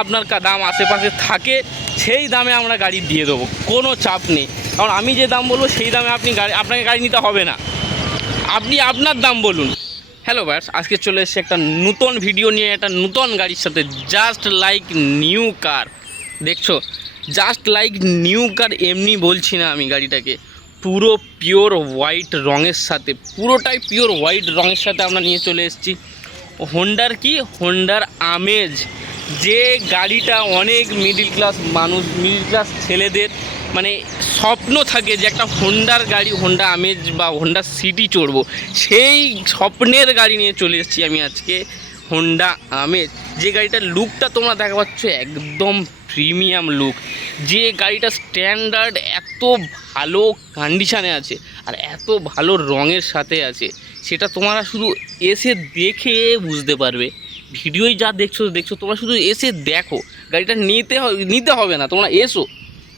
আপনার দাম আশেপাশে থাকে সেই দামে আমরা গাড়ি দিয়ে দেবো, কোনো চাপ নেই। কারণ আমি যে দাম বলবো সেই দামে আপনাকে গাড়ি নিতে হবে না, আপনি আপনার দাম বলুন। হ্যালো ভাইয়ার্স, আজকে চলে এসেছি একটা নতুন ভিডিও নিয়ে, একটা নতুন গাড়ির সাথে। জাস্ট লাইক নিউ কার, দেখছো, জাস্ট লাইক নিউ কার। এমনি বলছি না আমি, গাড়িটাকে পুরো পিওর হোয়াইট রঙের সাথে, পুরোটাই পিওর হোয়াইট রঙের সাথে আমরা নিয়ে চলে এসেছি। হোন্ডার আমেজ, যে গাড়িটা অনেক মিডিল ক্লাস মানুষ, মিডিল ক্লাস ছেলেদের মানে স্বপ্ন থাকে যে একটা হোন্ডার গাড়ি, হোন্ডা আমেজ বা হোন্ডা সিটি চড়বো, সেই স্বপ্নের গাড়ি নিয়ে চলে এসেছি আমি আজকে। হোন্ডা আমেজ, যে গাড়িটার লুকটা তোমরা দেখা পাচ্ছ একদম প্রিমিয়াম লুক, যে গাড়িটা স্ট্যান্ডার্ড এত ভালো কন্ডিশানে আছে আর এত ভালো রঙের সাথে আছে, সেটা তোমরা শুধু এসে দেখে বুঝতে পারবে। ভিডিওই যা দেখছো তোমরা শুধু এসে দেখো, গাড়িটা নিতে হবে না, তোমরা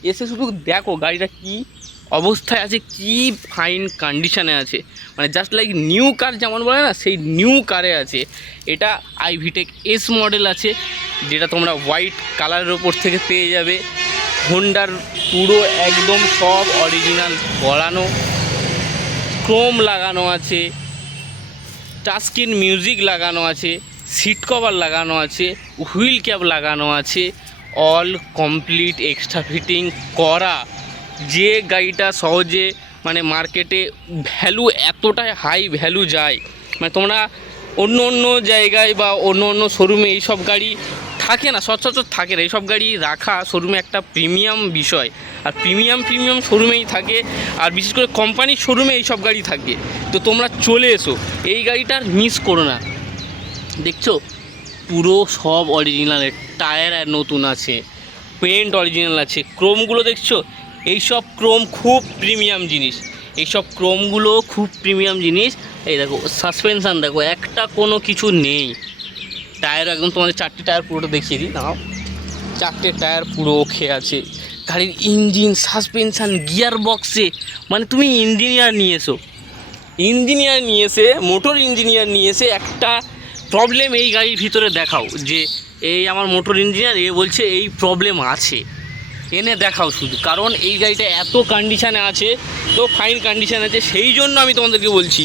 এসে শুধু দেখো গাড়িটা কি অবস্থায় আছে, কি ফাইন কন্ডিশানে আছে। মানে জাস্ট লাইক নিউ কার যেমন বলে না, সেই নিউ কারে আছে। এটা আইভিটেক এস মডেল আছে, যেটা তোমরা হোয়াইট কালারের ওপর থেকে পেয়ে যাবে। হোন্ডার পুরো একদম সব অরিজিনাল করানো, ক্রোম লাগানো আছে, টাচস্ক্রিন মিউজিক লাগানো আছে, সিট কভার লাগানো আছে, হুইল ক্যাপ লাগানো আছে, অল কমপ্লিট এক্সট্রা ফিটিং করা। যে গাড়িটা সহজে মানে মার্কেটে ভ্যালু এতটাই হাই ভ্যালু যায়, মানে তোমরা অন্য জায়গায় বা অন্য শোরুমে এইসব গাড়ি থাকে না, সচরাচর থাকে না। এইসব গাড়ি রাখা শোরুমে একটা প্রিমিয়াম বিষয়, আর প্রিমিয়াম শোরুমেই থাকে, আর বিশেষ করে কোম্পানির শোরুমে এইসব গাড়ি থাকে। তো তোমরা চলে এসো, এই গাড়িটার মিস করো না। দেখছো পুরো সব অরিজিনালের, টায়ার নতুন আছে, পেন্ট অরিজিনাল আছে, ক্রোমগুলো দেখছো, এইসব ক্রোম খুব প্রিমিয়াম জিনিস, এইসব ক্রোমগুলো খুব প্রিমিয়াম জিনিস। এই দেখো সাসপেনশান দেখো, একটা কোনো কিছু নেই। টায়ার একদম, তোমাদের 4টে টায়ার পুরোটা দেখিয়ে দিই নাও, 4টে টায়ার পুরো ওকে আছে। গাড়ির ইঞ্জিন, সাসপেনশান, গিয়ার বক্সে, মানে তুমি ইঞ্জিনিয়ার নিয়ে এসে মোটর ইঞ্জিনিয়ার নিয়ে এসে একটা প্রবলেম এই গাড়ির ভিতরে দেখাও, যে এই আমার মোটর ইঞ্জিনিয়ার এ বলছে এই প্রবলেম আছে, এনে দেখাও শুধু। কারণ এই গাড়িটা এত কন্ডিশানে আছে, তো ফাইন কন্ডিশান আছে, সেই জন্য আমি তোমাদেরকে বলছি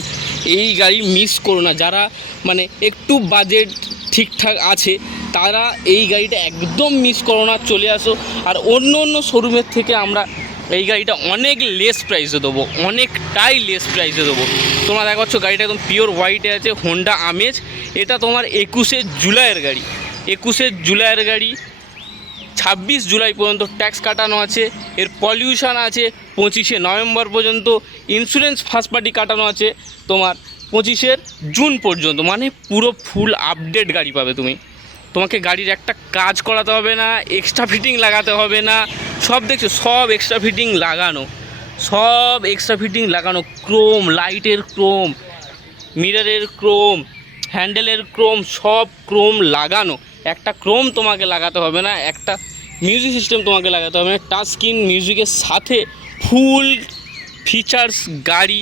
এই গাড়ি মিস করো না। যারা মানে একটু বাজেট ঠিকঠাক আছে তারা এই গাড়িটা একদম মিস করো না, চলে আসো। আর অন্য শোরুমের থেকে আমরা এই গাড়িটা অনেক লেস প্রাইসে দেবো, অনেকটাই লেস প্রাইসে দেবো। তোমরা দেখা পাচ্ছ গাড়িটা একদম পিওর হোয়াইটে আছে, হোন্ডা আমেজ। এটা তোমার 21শে জুলাইয়ের গাড়ি, 21শে জুলাইয়ের গাড়ি। 26 জুলাই পর্যন্ত ট্যাক্স কাটানো আছে, এর পলিউশন আছে 25শে নভেম্বর পর্যন্ত, ইন্স্যুরেন্স ফার্স্ট পার্টি কাটানো আছে তোমার 25শে জুন পর্যন্ত। মানে পুরো ফুল আপডেট গাড়ি পাবে তুমি। তোমাকে গাড়ির একটা কাজ করাতে হবে না, এক্সট্রা ফিটিং লাগাতে হবে না, সব দেখছো সব এক্সট্রা ফিটিং লাগানো, ক্রোম, লাইটের ক্রোম, মিররের ক্রোম, হ্যান্ডেলের ক্রোম, সব ক্রোম লাগানো। একটা ক্রোম তোমাকে লাগাতে হবে না, একটা মিউজিক সিস্টেম তোমাকে লাগাতে হবে না, টাচ স্ক্রিন মিউজিকের সাথে ফুল ফিচার্স গাড়ি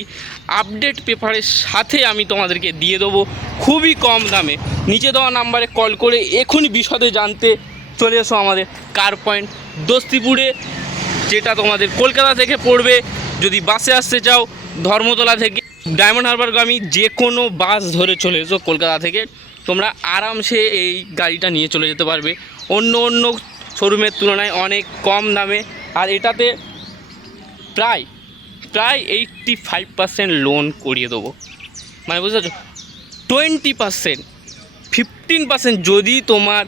আপডেট পেপারের সাথে আমি তোমাদেরকে দিয়ে দেবো খুবই কম দামে। নিচে দেওয়া নাম্বারে কল করে এখনই বিশদে জানতে চলে এসো আমাদের কার পয়েন্ট দস্তিপুরে, যেটা তোমাদের কলকাতা থেকে পড়বে। যদি বাসে আসতে চাও ধর্মতলা থেকে ডায়মন্ড হারবারগামী যে কোনো বাস ধরে চলে এসো কলকাতা থেকে, তোমরা আরামসে এই গাড়িটা নিয়ে চলে যেতে পারবে অন্য শোরুমের তুলনায় অনেক কম দামে। আর এটাতে প্রায় 85% লোন করিয়ে দেবো, মানে বুঝতে পারছো, 20%, 15% যদি তোমার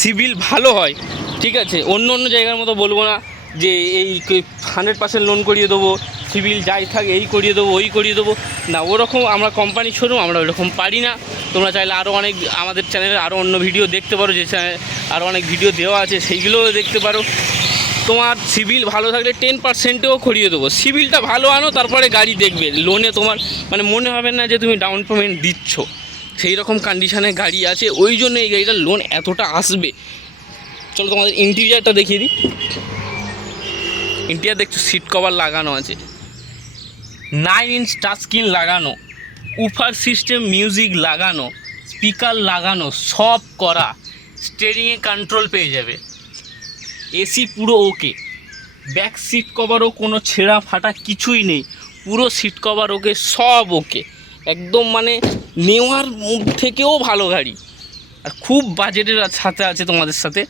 সিভিল ভালো হয়, ঠিক আছে। অন্য জায়গার মতো বলবো না যে এই 100% লোন করিয়ে দেবো, সিভিল যাই থাকে এই করিয়ে দেবো ওই করিয়ে দেবো, না ওরকম আমরা কোম্পানি শোরুম, আমরা ওরকম পারি না। তোমরা চাইলে আরও অনেক আমাদের চ্যানেলে আরও অন্য ভিডিও দেখতে পারো, যে চ্যানেলে আরও অনেক ভিডিও দেওয়া আছে সেইগুলোও দেখতে পারো। তোমার সিভিল ভালো থাকলে 10%ও করিয়ে দেবো। সিভিলটা ভালো আনো, তারপরে গাড়ি দেখবে, লোনে তোমার মানে মনে হবে না যে তুমি ডাউন পেমেন্ট দিচ্ছ, সেই রকম কন্ডিশানে গাড়ি আছে, ওই জন্য এই গাড়িটার লোন এতটা আসবে। চলো তোমাদের ইন্টেরিয়ারটা দেখিয়ে দিই। ইন্টেরিয়ার দেখছো, সিট কভার লাগানো আছে, 9 ইঞ্চ টাচ স্ক্রিন লাগানো, উফার সিস্টেম মিউজিক লাগানো, স্পিকার লাগানো, সব করা। স্টিয়ারিংয়ে কন্ট্রোল পেয়ে যাবে, এসি পুরো ওকে, ব্যাক সিট কভারও কোনো ছেঁড়া ফাটা কিছুই নেই, পুরো সিট কভার ওকে, সব ওকে একদম, মানে নেওয়ার থেকেও ভালো গাড়ি। আর খুব বাজেটের সাথে আছে তোমাদের সাথে,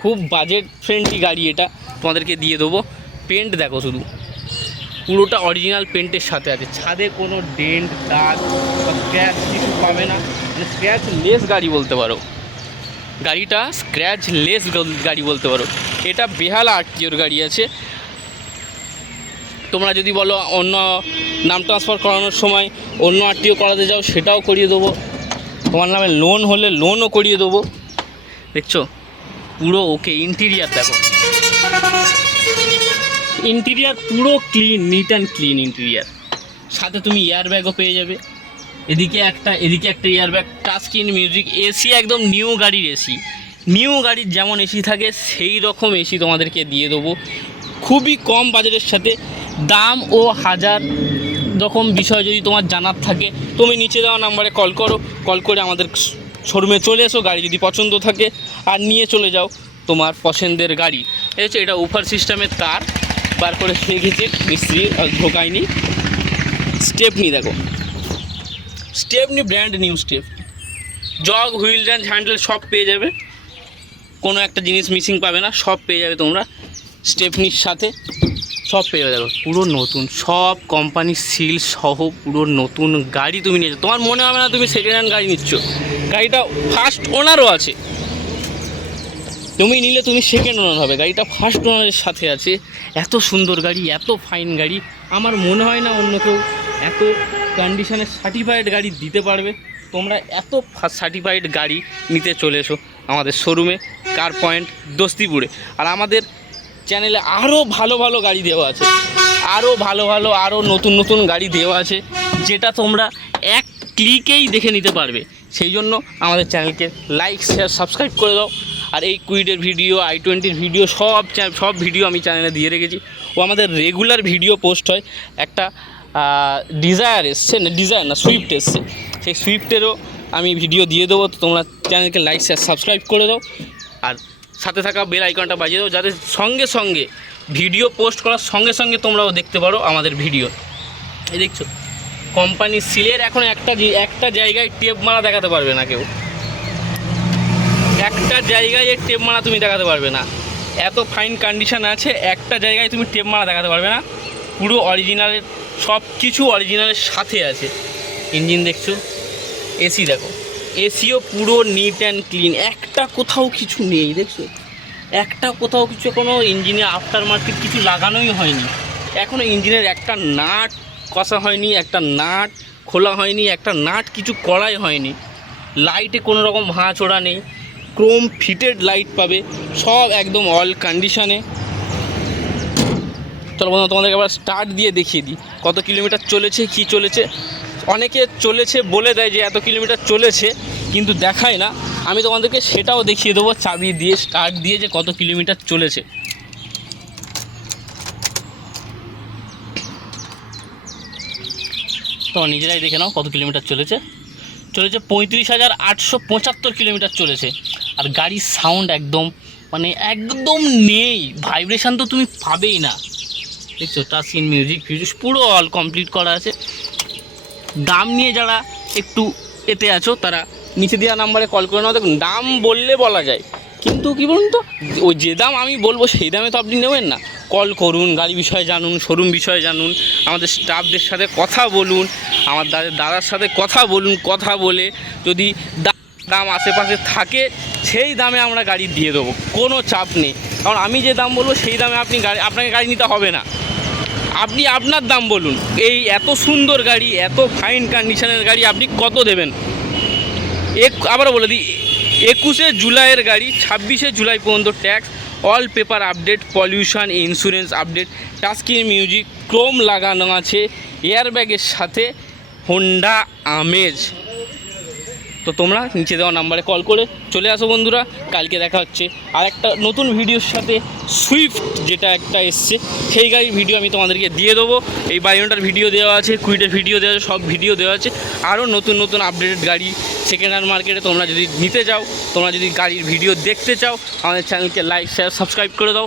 খুব বাজেট ফ্রেন্ডলি গাড়ি এটা তোমাদেরকে দিয়ে দেবো। পেন্ট দেখো শুধু, পুরোটা অরিজিনাল পেন্টের সাথে আছে, ছাদে কোনো ডেন্ট দাগ বা স্ক্র্যাচ কিছু পাবে না, মানে স্ক্র্যাচ লেস গাড়ি বলতে পারো, গাড়িটা স্ক্র্যাচ লেস গাড়ি বলতে পারো। এটা বেহালা আরটিওর গাড়ি আছে। তোমরা যদি বলো অন্য নাম ট্রান্সফার করানোর সময় অন্য আরটিও করাতে যাও, সেটাও করিয়ে দেবো। তোমার নামে লোন হলে লোনও করিয়ে দেবো। দেখছো পুরো ওকে। ইন্টিরিয়ার দেখো, ইন্টিরিয়ার পুরো clean, neat and clean interior. সাথে তুমি এয়ার ব্যাগও পেয়ে যাবে, এদিকে একটা air bag, touch screen music, AC একদম নিউ গাড়ির এসি, নিউ গাড়ির যেমন এসি থাকে সেই রকম এসি তোমাদেরকে দিয়ে দেবো খুবই কম বাজেটের সাথে। দাম ও হাজার রকম বিষয় যদি তোমার জানার থাকে, তুমি নিচে দেওয়া নাম্বারে কল করো, কল করে আমাদের শোরুমে চলে এসো, গাড়ি যদি পছন্দ থাকে আর নিয়ে চলে যাও তোমার পছন্দের গাড়ি। এই হচ্ছে এটা উফার সিস্টেমের তার বার করে রেখেছে মিস্ত্রি, ঢোকায়নি। স্টেপনি দেখো, Stepney brand new step, jug wheel and handle সব পেয়ে যাবে, কোনো একটা জিনিস মিসিং পাবে না, সব পেয়ে যাবে তোমরা স্টেপনির সাথে, সব পেয়ে যাবে। দেখো পুরো নতুন, সব কোম্পানির সিল সহ পুরো নতুন গাড়ি তুমি নিয়েছো, তোমার মনে হবে না তুমি সেকেন্ড হ্যান্ড গাড়ি নিচ্ছ, গাড়িটা ফার্স্ট ওনারও আছে, তুমি নিলে তুমি সেকেন্ড ওনার হবে, গাড়িটা ফার্স্ট ওনারের সাথে আছে। এত সুন্দর গাড়ি, এত ফাইন গাড়ি, আমার মনে হয় না অন্য কেউ এত কন্ডিশনের সার্টিফাইড গাড়ি দিতে পারবে। তোমরা এত সার্টিফাইড গাড়ি নিতে চলে এসো আমাদের শোরুমে, কার পয়েন্ট দোস্তিপুরে। আর আমাদের চ্যানেলে আরও ভালো ভালো গাড়ি দেওয়া আছে, আরও ভালো ভালো আরও নতুন নতুন গাড়ি দেওয়া আছে, যেটা তোমরা এক ক্লিকেই দেখে নিতে পারবে। সেই জন্য আমাদের চ্যানেলকে লাইক শেয়ার সাবস্ক্রাইব করে দাও। আর এই কুইডের ভিডিও, i20-র ভিডিও, সব ভিডিও আমি চ্যানেলে দিয়ে রেখেছি। ও আমাদের রেগুলার ভিডিও পোস্ট হয়। একটা ডিজায়ার এসছে, না ডিজায়ার না, সুইফট এসছে, সেই সুইফটেরও আমি ভিডিও দিয়ে দেবো। তো তোমরা চ্যানেলকে লাইক শেয়ার সাবস্ক্রাইব করে দাও, আর সাথে থাকা বেল আইকনটা বাজিয়ে দাও, যাতে সঙ্গে সঙ্গে ভিডিও পোস্ট করার সঙ্গে সঙ্গে তোমরাও দেখতে পারো আমাদের ভিডিও। এই দেখছো কোম্পানির সিলের এখন একটা জায়গায় টেপ মারা দেখাতে পারবে না কেউ, একটা জায়গায় টেপ মারা তুমি দেখাতে পারবে না, এত ফাইন কন্ডিশন আছে, একটা জায়গায় তুমি টেপ মারা দেখাতে পারবে না, পুরো অরিজিনালের সব কিছু অরিজিনালের সাথে আছে। ইঞ্জিন দেখছো, এসি দেখো, এসিও পুরো নিট অ্যান্ড ক্লিন, একটা কোথাও কিছু নেই, দেখছো একটা কোথাও কিছু, কোনো ইঞ্জিনে আফটার মার্কেট কিছু লাগানোই হয়নি, এখনও ইঞ্জিনের একটা নাট কষা হয়নি, একটা নাট খোলা হয়নি, একটা নাট কিছু করাই হয়নি, লাইটে কোনো রকম ভাঁচোড়া নেই, ক্রোম ফিটেড লাইট পাবে, সব একদম অল কন্ডিশনে। চলো বন্ধু তোমাদেরকে আবার স্টার্ট দিয়ে দেখিয়ে দিই কত কিলোমিটার চলেছে, কি চলেছে। অনেকে চলেছে বলে দেয় যে এত কিলোমিটার চলেছে, কিন্তু দেখায় না। আমি তোমাদেরকে সেটাও দেখিয়ে দেবো চাবি দিয়ে, স্টার্ট দিয়ে, যে কত কিলোমিটার চলেছে। তো নিজেরাই দেখে নাও কত কিলোমিটার চলেছে। 35,875 কিলোমিটার চলেছে। আর গাড়ির সাউন্ড একদম, মানে একদম নেই, ভাইব্রেশন তো তুমি পাবেই না। দেখছো টাচ স্ক্রিন মিউজিক পুরো অল কমপ্লিট করা আছে। দাম নিয়ে যারা একটু এতে আছো তারা নিচে দেওয়া নাম্বারে কল করে নাও। দেখুন দাম বললে বলা যায়, কিন্তু কী বলুন তো, ওই যে দাম আমি বলবো সেই দামে তো আপনি নেবেন না। কল করুন, গাড়ি বিষয়ে জানুন, শোরুম বিষয়ে জানুন, আমাদের স্টাফদের সাথে কথা বলুন, আমার দাদার সাথে কথা বলুন, কথা বলে যদি দাম আশেপাশে থাকে সেই দামে আমরা গাড়ি দিয়ে দেবো, কোনো চাপ নেই। কারণ আমি যে দাম বলবো সেই দামে আপনাকে গাড়ি নিতে হবে না, আপনি আপনার দাম বলুন। এই এত সুন্দর গাড়ি, এত ফাইন কন্ডিশনের গাড়ি আপনি কত দেবেন? আবারও বলে দিই, 21শে জুলাইয়ের গাড়ি, 26শে জুলাই পর্যন্ত tax, all paper update, pollution insurance update, touch screen music, Chrome লাগানো আছে, এয়ারব্যাগের সাথে, হোন্ডা আমেজ। তো তোমরা নিচে দেওয়া নাম্বারে কল করে চলে আসো বন্ধুরা। কালকে দেখা হচ্ছে আর একটা নতুন ভিডিওর সাথে। সুইফট যেটা একটা এসছে সেই গাড়ির ভিডিও আমি তোমাদেরকে দিয়ে দেবো। এই বায়োটার ভিডিও দেওয়া আছে, কুইটের ভিডিও দেওয়া আছে, সব ভিডিও দেওয়া আছে। আরও নতুন নতুন আপডেটেড গাড়ি সেকেন্ড হ্যান্ড মার্কেটে তোমরা যদি নিতে চাও, তোমরা যদি গাড়ির ভিডিও দেখতে চাও, আমাদের চ্যানেলকে লাইক শেয়ার সাবস্ক্রাইব করে দাও।